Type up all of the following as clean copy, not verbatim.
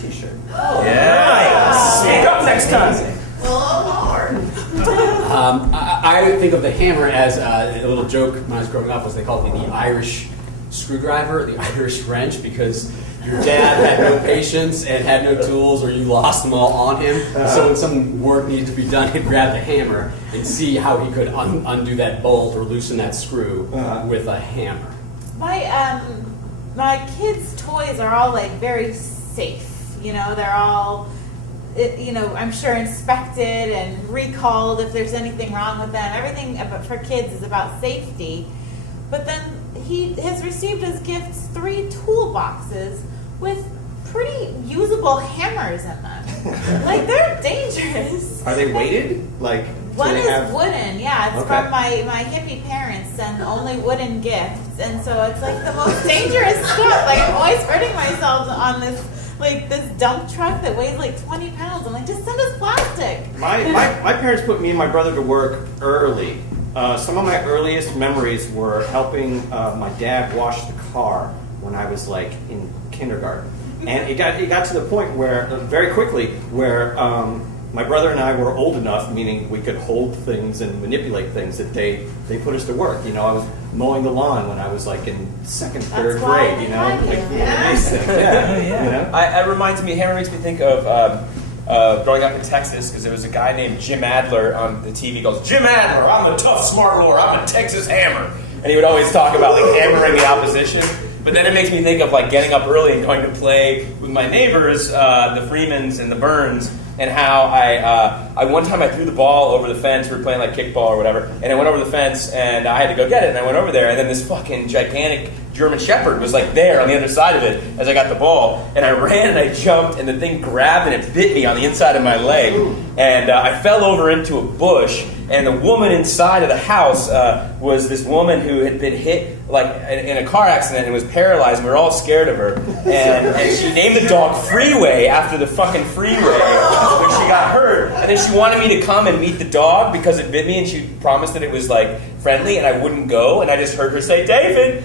t-shirt. Oh, yeah. Speak up next time. I think of the hammer as a little joke when I was growing up was they called it the Irish screwdriver, the Irish wrench, because your dad had no patience and had no tools, or you lost them all on him. So when some work needed to be done, he'd grab the hammer and see how he could undo that bolt or loosen that screw with a hammer. My kids' toys are all like very safe. You know, they're all, I'm sure inspected and recalled if there's anything wrong with them. Everything for kids is about safety. But then he has received as gifts 3 toolboxes with pretty usable hammers in them. Like, they're dangerous. Are they weighted? Like, one is wooden, yeah. It's Okay. from my hippie parents, and only wooden gifts. And so it's like the most dangerous stuff. Like, I'm always hurting myself on this dump truck that weighs like 20 pounds. I'm like, just send us plastic. My parents put me and my brother to work early. Some of my earliest memories were helping my dad wash the car when I was like in kindergarten, and it got to the point where very quickly where my brother and I were old enough, meaning we could hold things and manipulate things, that they put us to work. You know, I was mowing the lawn when I was like in second, third grade. You know, It reminds me. Hammer makes me think of. Growing up in Texas, because there was a guy named Jim Adler on the TV. He goes, Jim Adler, I'm a tough, smart lord. I'm a Texas hammer. And he would always talk about like hammering the opposition. But then it makes me think of like getting up early and going to play with my neighbors, the Freemans and the Burns, and how I one time I threw the ball over the fence. We were playing like kickball or whatever, and I went over the fence and I had to go get it. And I went over there, and then this fucking gigantic German Shepherd was like there on the other side of it as I got the ball, and I ran and I jumped, and the thing grabbed and it bit me on the inside of my leg, and I fell over into a bush. And the woman inside of the house was this woman who had been hit like in a car accident and was paralyzed, and we were all scared of her. And she named the dog Freeway after the fucking freeway when she got hurt. And then she wanted me to come and meet the dog because it bit me, and she promised that it was like friendly, and I wouldn't go. And I just heard her say, David,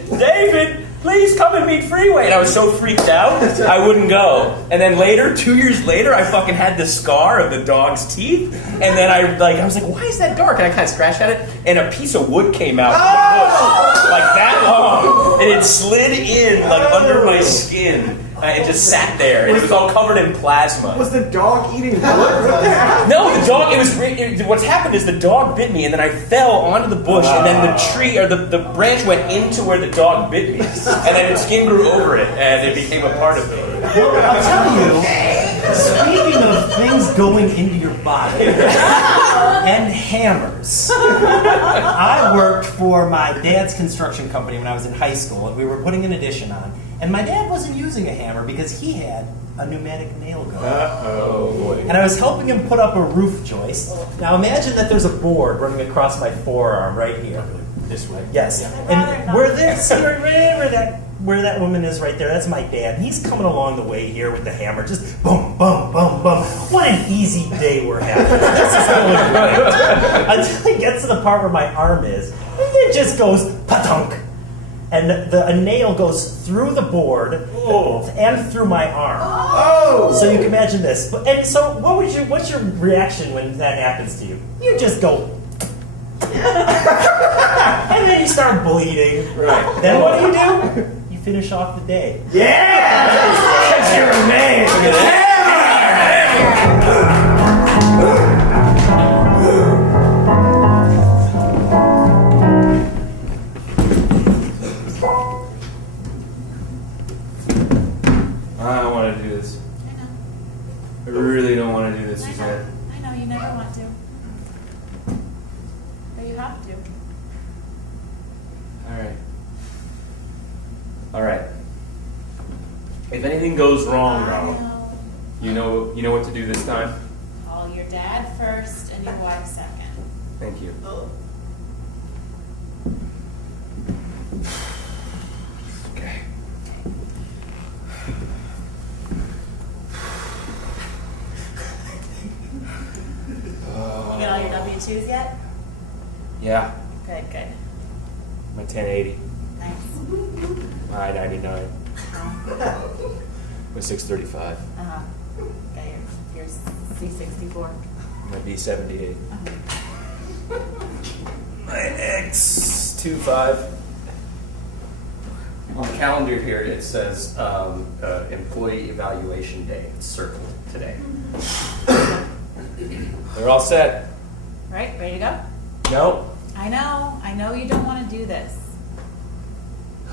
please come and meet Freeway. And I was so freaked out, I wouldn't go. And then later, 2 years later, I fucking had the scar of the dog's teeth. And then I was like, why is that dark? And I kind of scratched at it, and a piece of wood came out from the bush, like that long. And it slid in, like under my skin. It just sat there, and it was all covered in plasma. Was the dog eating wood? What the hell? No, the dog, what's happened is the dog bit me, and then I fell onto the bush, and then the tree, or the branch went into where the dog bit me. And then the skin grew over it, and it became a part of me. Well, I'll tell you, speaking of things going into your body and hammers, I worked for my dad's construction company when I was in high school, and we were putting an addition on. And my dad wasn't using a hammer because he had a pneumatic nail gun. Uh-oh. And I was helping him put up a roof joist. Now imagine that there's a board running across my forearm right here. This way. Yes. And where that woman is right there, that's my dad. He's coming along the way here with the hammer, just boom, boom, boom, boom. What an easy day we're having. This is going great. Until he gets to the part where my arm is, and it just goes patunk. And a nail goes through the board and through my arm. Oh! So you can imagine this. And so what's your reaction when that happens to you? You just go... and then you start bleeding. Right. Then what do? You finish off the day. Yeah! Because you're a man! I don't want to do this. I know. I really don't want to do this, I Suzanne. know you never want to. But you have to. All right. If anything goes wrong, though, you know what to do this time? Call your dad first and your wife second. Thank you. Okay. You get all your W-2s yet? Yeah, Good. my 1080, Nice. my 99. With 635. Okay, your C64. My B78. My X25. On the calendar here, it says employee evaluation day. It's circled today. They're all set. Right, ready to go? No. I know you don't want to do this.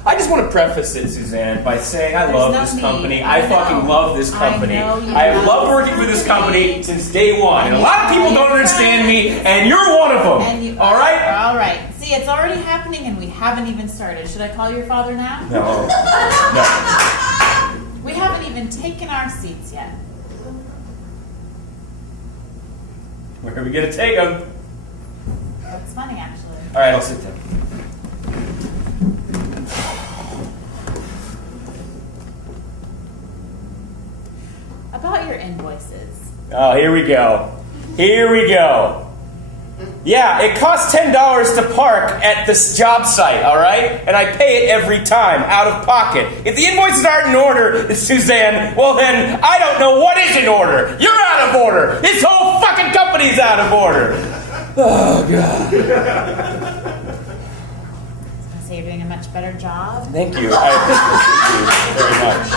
I just want to preface it, Suzanne, by saying I love no this need. company. I I fucking know. love this company. I know you I have do. loved working for this company since day one. And a lot of people don't understand me, and you're one of them. And you, all right? All right. See, it's already happening, and we haven't even started. Should I call your father now? No. No. We haven't even taken our seats yet. Where are we going to take them? That's funny, actually. All right, I'll sit down. About your invoices. Oh, here we go. Here we go. Yeah, it costs $10 to park at this job site, all right? And I pay it every time, out of pocket. If the invoices aren't in order, Suzanne, well then, I don't know what is in order. You're out of order. This whole fucking company's out of order. Oh, God. So you're doing a much better job. Thank you. I appreciate you very much.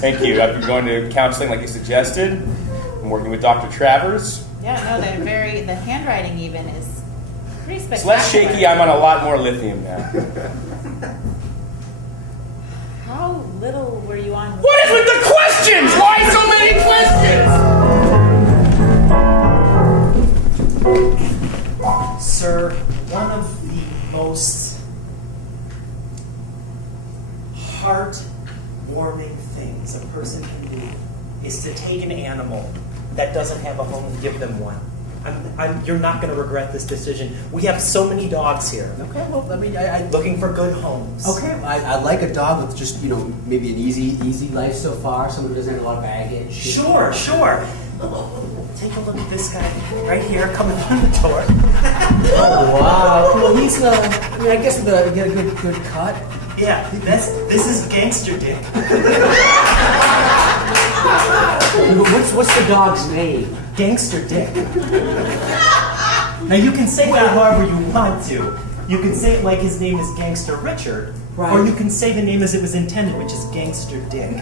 Thank you. I've been going to counseling like you suggested. I'm working with Dr. Travers. Yeah, no, the handwriting even is pretty spectacular. It's less shaky. I'm on a lot more lithium now. How little were you on? What is with the questions? Why so many questions? Sir, one of the most heart-warming things a person can do is to take an animal that doesn't have a home and give them one. You're not going to regret this decision. We have so many dogs here. Okay, well, I mean, Looking for good homes. okay, I like a dog with just, maybe an easy life so far, someone who doesn't have a lot of baggage. Sure. Take a look at this guy right here coming through the door. Oh, wow. Well, he's, I guess you get a good cut. Yeah, this is Gangster Dick. What's the dog's name? Gangster Dick. Now you can say that however you want to. You can say it like his name is Gangster Richard, right. Or you can say the name as it was intended, which is Gangster Dick.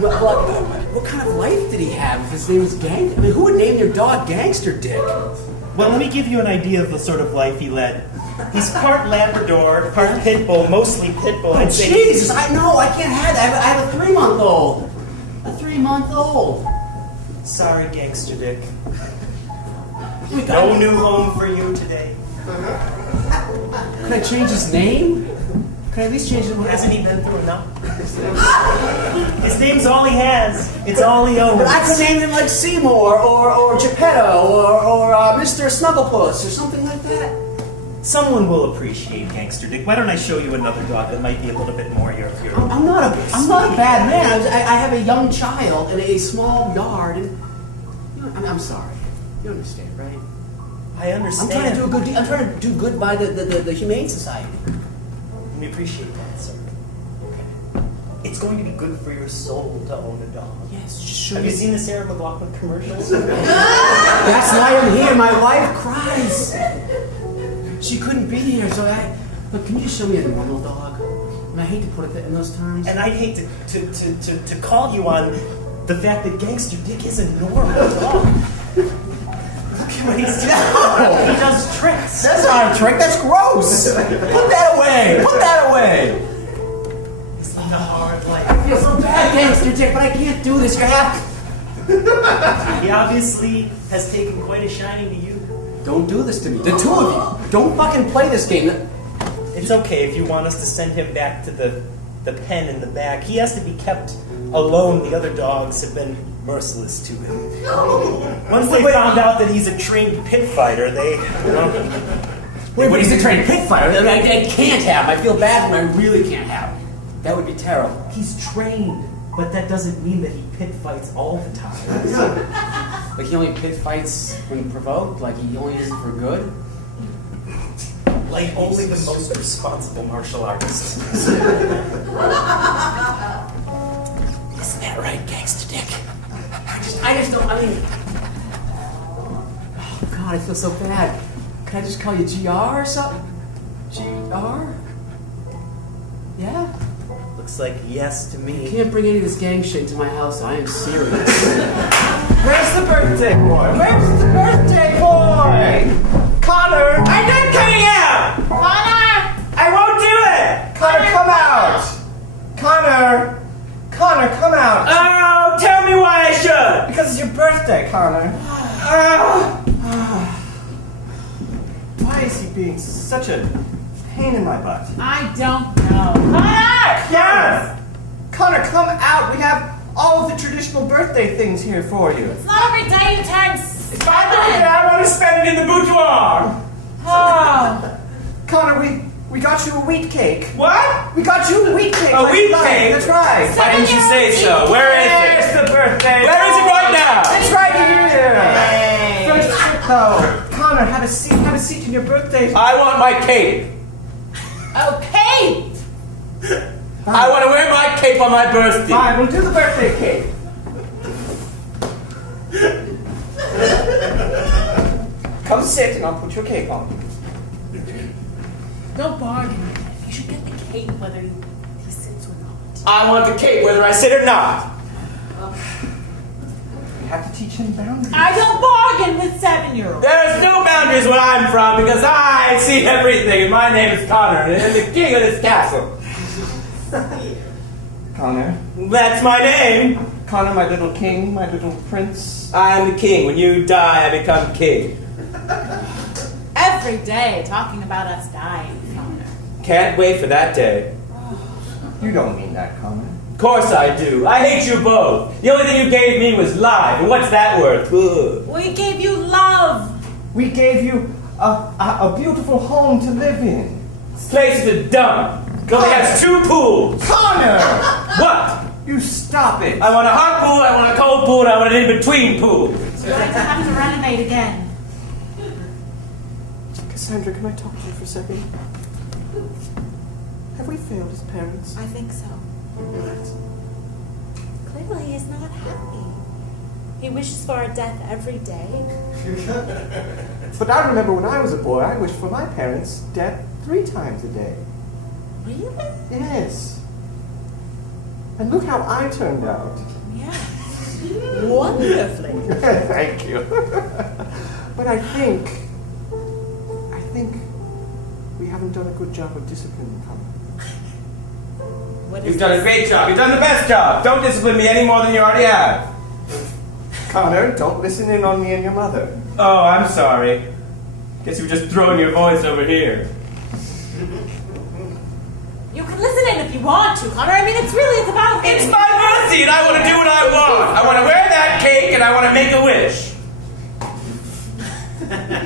What kind of life did he have if his name was Gang? I mean, who would name their dog Gangster Dick? Well, let me give you an idea of the sort of life he led. He's part Labrador, part Pit Bull, mostly Pit Bull. I'd say. Jesus, I can't have that. I have a 3-month-old. A 3-month-old. Sorry, Gangster Dick. Wait, No new home for you today. Can I change his name? Can I at least change it? Hasn't he been through enough? His name's all he has. It's all he owns. But I could name him like Seymour or Geppetto or Mr. Snugglepuss or something like that. Someone will appreciate Gangster Dick. Why don't I show you another dog that might be a little bit more your I'm not a bad man. I have a young child in a small yard, and I'm sorry. You understand, right? I I'm understand. trying to do a good. I'm trying to do good by the Humane Society. We appreciate that, sir. Okay. It's going to be good for your soul to own a dog. Yes, sure. Have you seen the Sarah McLachlan commercials? That's why I'm here. My wife cries. She couldn't be here, so But can you just show me a normal dog? And I hate to put it in those terms. And I'd hate to call you on the fact that Gangster Dick is a normal dog. Look at what he's doing. No. He does tricks. That's not a trick. That's gross. Put that away. Put that away. He's lived a hard life. I feel so bad, Gangster Dick, but I can't do this. You have. He obviously has taken quite a shining to you. Don't do this to me. The two of you. Don't fucking play this game. It's okay if you want us to send him back to the pen in the back. He has to be kept alone. The other dogs have been merciless to him. Once they found out that he's a trained pit fighter, they, Wait, but he's a trained pit fighter. I can't have him. I feel bad for him. I really can't have him. That would be terrible. He's trained, but that doesn't mean that he pit fights all the time. Like he only pit fights when provoked? Like he only uses it for good? Like only the most responsible martial artist. I mean, oh God, I feel so bad. Can I just call you GR or something? GR? Yeah? Looks like yes to You me. can't bring any of this gang shit into my house. I am serious. Where's the birthday boy? Where's the birthday boy? Connor! I'm not coming out! Connor! I won't do it! Connor, come out! Connor! Connor, come out! Oh, tell me why I should. Because it's your birthday, Connor. Why is he being such a pain in my butt? I don't know. Connor! Connor! Connor, come out! We have all of the traditional birthday things here for you. It's not every day you turn It's my birthday. I want to spend it in the boudoir. Oh. Connor, we got you a wheat cake. What? We got you a wheat cake. A wheat That's right, cake? That's right. Why didn't you say so? Where is Where's it? the birthday? Where is it right now? It's right here. Hey. First trip though. Connor, have a seat. Have a seat in your birthday. I want my cape. Okay. I want to wear my cape on my birthday. Fine, we'll do the birthday cake. Come sit and I'll put your cape on. No bargain. You should get the cake whether he sits or not. I want the cape whether I sit or not. You have to teach him boundaries. I don't bargain with 7-year-olds. There's no boundaries where I'm from because I see everything and my name is Connor and I'm the king of this castle. Connor. That's my name. Connor, my little king, my little prince. I am the king. When you die, I become king. Every day talking about us dying, Connor. Can't wait for that day. You don't mean that, Connor. Of course I do. I hate you both. The only thing you gave me was life, and what's that worth? Ugh. We gave you love. We gave you a beautiful home to live in. This place is dumb. It only has 2 pools. Connor! What? You stop it. I want a hot pool, I want a cold pool, and I want an in-between pool. You're going to have to renovate again. Cassandra, can I talk to you for a second? Have we failed as parents? I think so. Clearly he's not happy. He wishes for our death every day. But I remember when I was a boy, I wished for my parents' death 3 times a day. Really? Yes. And look how I turned out. Yeah. Wonderfully. Thank you. But I think we haven't done a good job of disciplining Connor. What is You've done a great job. You've done the best job. Don't discipline me any more than you already have. Connor, don't listen in on me and your mother. Oh, I'm sorry. Guess you were just throwing your voice over here. You can listen in if you want to, Connor. I mean, it's about him. It's my birthday and I want to do what I want. I want to wear that cake and I want to make a wish.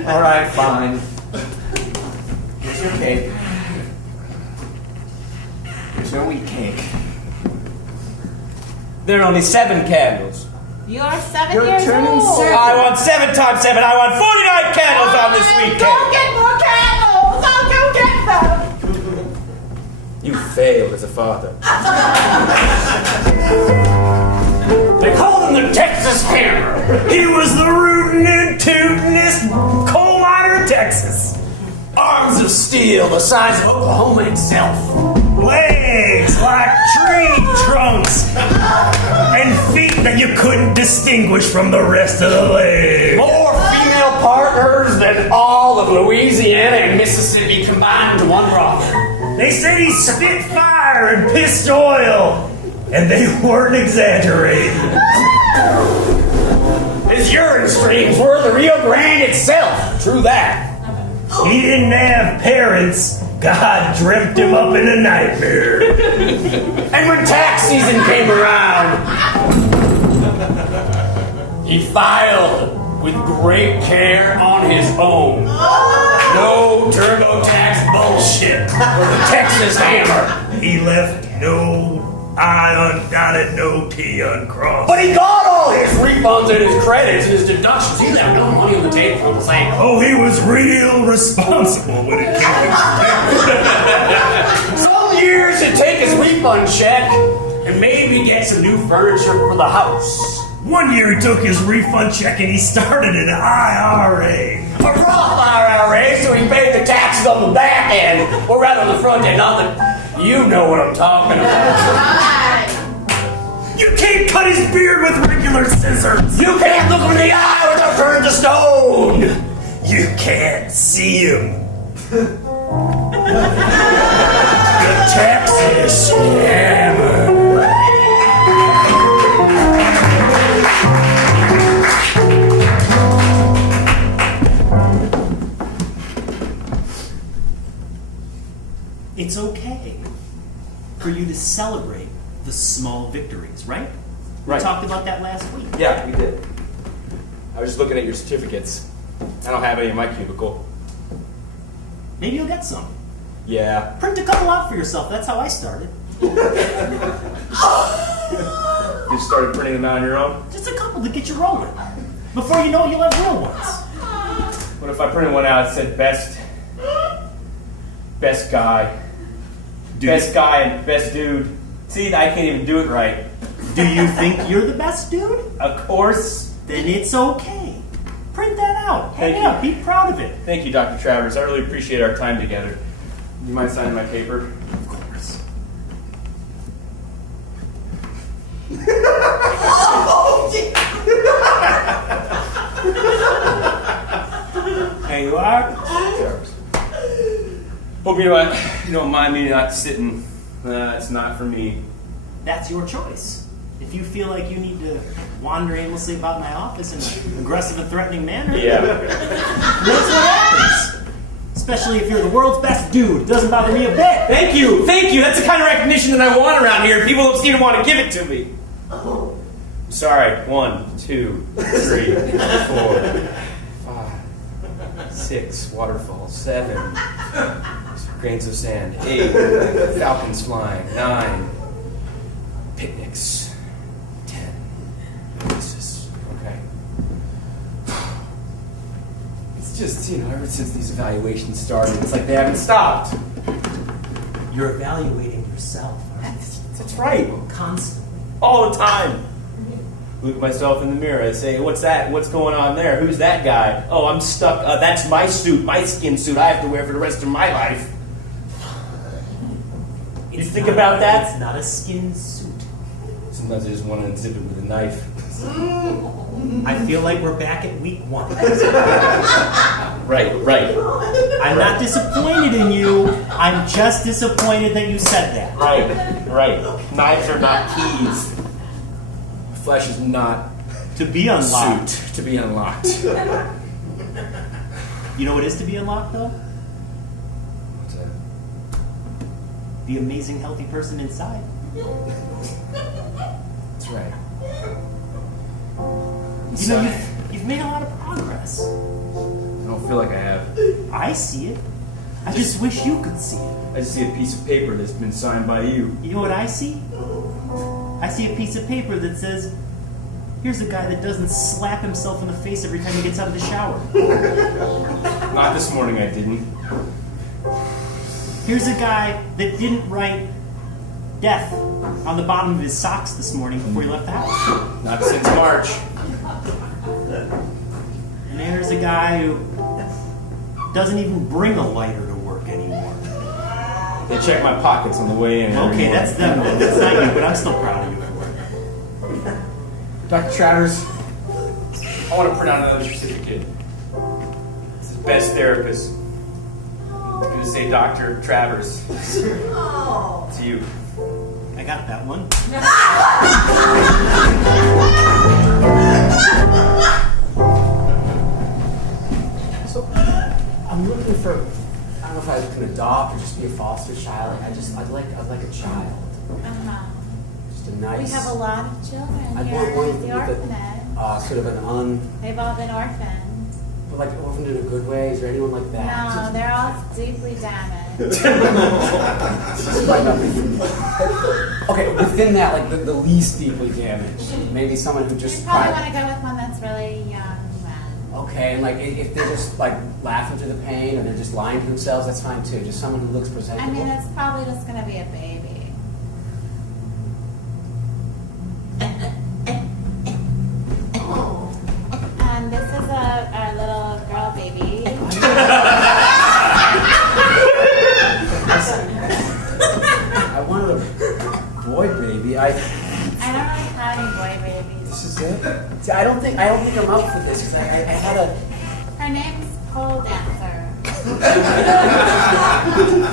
All right, fine. Here's your cake. There's no wheat cake. There are only 7 candles. You are 7 You're years turning old. 7. I want 7 times 7. I want 49 candles on this sweet Go cake. get more candles. I'll go get them. You failed as a father. They called him the Texas Hammer. He was the rootin' and tootin'est coal miner of Texas. Arms of steel the size of Oklahoma itself. Legs like tree trunks. And feet that you couldn't distinguish from the rest of the legs. More female partners than all of Louisiana and Mississippi combined into one brother. They said he spit fire and pissed oil. And they weren't exaggerating. His urine streams were the Rio Grande itself. True that. He didn't have parents. God dreamt him up in a nightmare. And when tax season came around, he filed with great care on his own. No TurboTax bullshit for the Texas Hammer. He left no I undotted, no T uncrossed. But he got all his refunds and his credits and his deductions. He left no money on the table for the same. Oh, he was real responsible when it came to Some years he'd take his refund check and maybe get some new furniture for the house. One year he took his refund check and he started an IRA. A Roth IRA, so he paid the taxes on the back end, or rather on the front end, not the... You know what I'm talking about. You can't cut his beard with regular scissors. You can't look him in the eye without turning to stone. You can't see him. The Texas Hammer. It's okay for you to celebrate the small victories, right? We Right. talked about that last week. Yeah, we did. I was just looking at your certificates. I don't have any in my cubicle. Maybe you'll get some. Yeah. Print a couple out for yourself. That's how I started. You started printing them out on your own? Just a couple to get you rolling. Before you know it, you'll have real ones. What if I printed one out that said best guy, Dude. best guy and best dude? See, I can't even do it right. Do you think you're the best dude? Of course. Then it's okay. Print that out. Hang Thank it up. Be proud of it. Thank you, Dr. Travers. I really appreciate our time together. You mind signing my paper? Of course. There you are. Hope you don't mind me not sitting. It's not for me. That's your choice. If you feel like you need to wander aimlessly about my office in an aggressive and threatening manner, Yeah. that's what happens. Especially if you're the world's best dude. It doesn't bother me a bit. Thank you. Thank you. That's the kind of recognition that I want around here. People don't seem to want to give it to me. Sorry. 1, 2, 3, 4, 5, 6 waterfalls. 7 grains of sand. 8 falcons flying. 9 picnics. 10 oasis. Okay. It's just, ever since these evaluations started, it's like they haven't stopped. You're evaluating yourself, aren't you? That's right. Constantly. All the time. Look at myself in the mirror. I say, what's that? What's going on there? Who's that guy? Oh, I'm stuck. That's my suit, my skin suit I have to wear for the rest of my life. You think about that? It's not a skin suit. Sometimes I just want to unzip it with a knife. I feel like we're back at week 1. Right. I'm not disappointed in you. I'm just disappointed that you said that. Right. Knives are not keys. Flesh is not To be unlocked. suit to be unlocked. You know what is to be unlocked, though? What's that? The amazing, healthy person inside. That's right. You know, you've made a lot of progress. I don't feel like I have. I see it. I just wish you could see it. I just see a piece of paper that's been signed by you. You know what I see? I see a piece of paper that says, here's a guy that doesn't slap himself in the face every time he gets out of the shower. Not this morning, I didn't. Here's a guy that didn't write death on the bottom of his socks this morning before he left the house. Not since March. And there's a guy who doesn't even bring a lighter to work anymore. They check my pockets on the way in. every Okay, morning. that's them then. That's not you, but I'm still proud of you for it. Dr. Travers, I want to print out another certificate. This is best therapist. It's going to say Dr. Travers. To you. I got that one. So, I'm looking for, I don't know if I can adopt or just be a foster child. I'd like a child. Uh-huh. Just a nice. We have a lot of children I'd here want one at the with a- orphanage. Sort of an They've all been orphaned. but like orphaned in a good way. Is there anyone like that? No, they're all deeply damaged. Okay, within that, like the least deeply damaged, maybe someone who You just probably want to go with one that's really young then. Okay, and like if they're just like laughing through the pain or they're just lying to themselves, that's fine too. Just someone who looks presentable. I mean, it's probably just going to be a baby. good. See, I don't think I'm up for this because I had a Her name's Pole Dancer.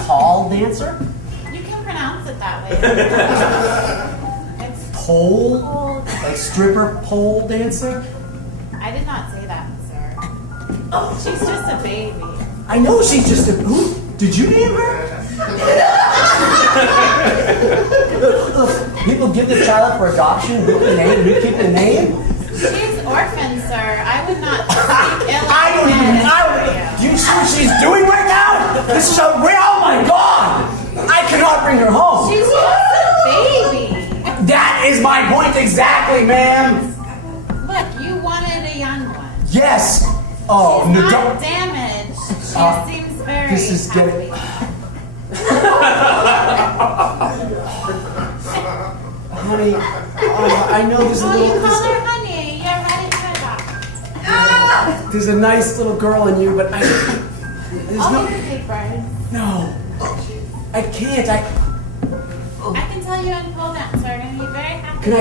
pole dancer. You can pronounce it that way. It's Pole, Pole Dancer. like stripper pole dancer. I did not say that, sir. She's just a baby. I know she's just a. Who did you name her? Look, people give the child up for adoption. With the name, you keep the name. She's orphan, sir. I would not speak ill I don't even. Do you see what she's doing right now? This is a real. Oh my God! I cannot bring her home. She's just a baby. That is my point exactly, ma'am. Look, you wanted a young one. Yes. Oh She's no! not Don't. damaged. She seems very This is happy. getting. Honey, I know there's a Oh, you little. call her honey. You're ready for that. There's a nice little girl in you, but there's All no. your papers. No. I can't. I can tell you in pole dance, sir. You're going to be very happy. Can I?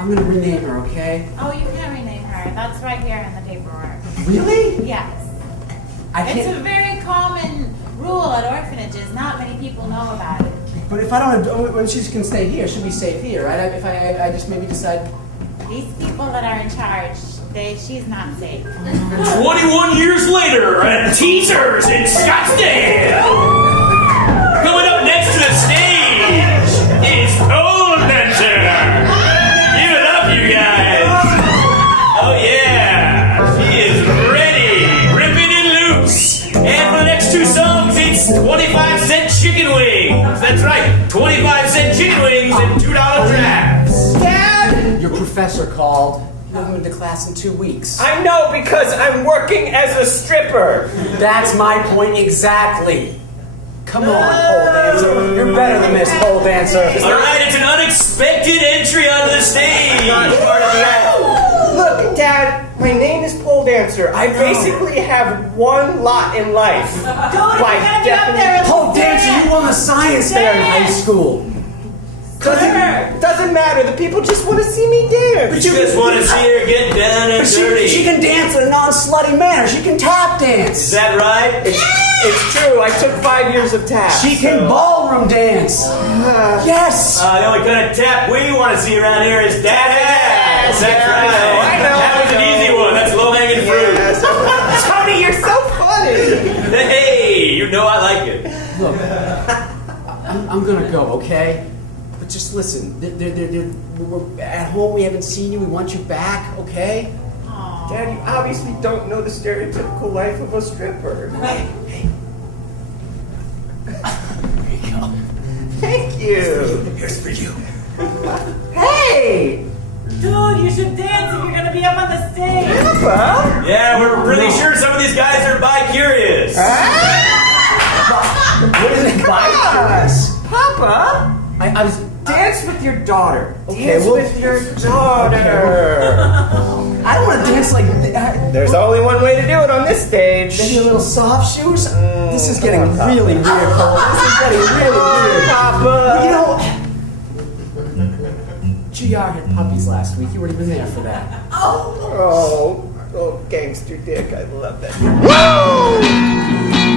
I'm gonna rename her, okay? Oh, you can rename her. That's right here in the paperwork. Really? Yes. I It's a can't. very common rule at orphanages. Not many people know about it. But if I don't, when she can stay here, she'll be safe here, right? If I just maybe decide. These people that are in charge, she's not safe. 21 years later at Teasers in Scottsdale. Coming up next to the stage is Pole Dancer. Give it up, you guys. Oh yeah, she is ready, ripping and loose. And for the next two songs, it's 25-cent chicken wings. That's right, 25-cent chicken wings and $2 drafts. Dad! Your professor called. You're going to class in 2 weeks. I know because I'm working as a stripper. That's my point exactly. Come on, pole dancer. You're better than this, pole dancer. All right, it's an unexpected entry onto the stage. Look, Dad, my name is Pole Dancer. I basically have one lot in life. Dude, you're gonna be up there. Pole dancer, you won a science fair in high school. Doesn't matter. The people just want to see me dance. You just want to see her get down and dirty. She can dance in a non-slutty manner. She can tap dance. Is that right? It's true. I took 5 years of tap. She can ballroom dance. Yes. The only kind of tap we want to see around here is dad ass. That's Yeah, right. I know. That was an easy one. That's low-hanging fruit. Tony, you're so funny. Hey, you know I like it. Look, I'm gonna go, okay? But just listen. We're at home. We haven't seen you. We want you back, okay? Aw. Dad, you obviously don't know the stereotypical life of a stripper. Hey. There you go. Thank you. Here's for you. Hey! Dude, you should dance if you're gonna be up on the stage. Papa? Yeah, we're pretty sure some of these guys are bi-curious. What is it? Yes. Papa? I was. Dance with your daughter. Okay, Dance well- with your daughter. I don't want to dance like. There's only one way to do it on this stage. Maybe a little soft shoes. This is getting really weird, Cole. This is getting really weird. Papa. You know, GR had puppies last week. You weren't even there for that. Oh, gangster dick. I love that. Woo!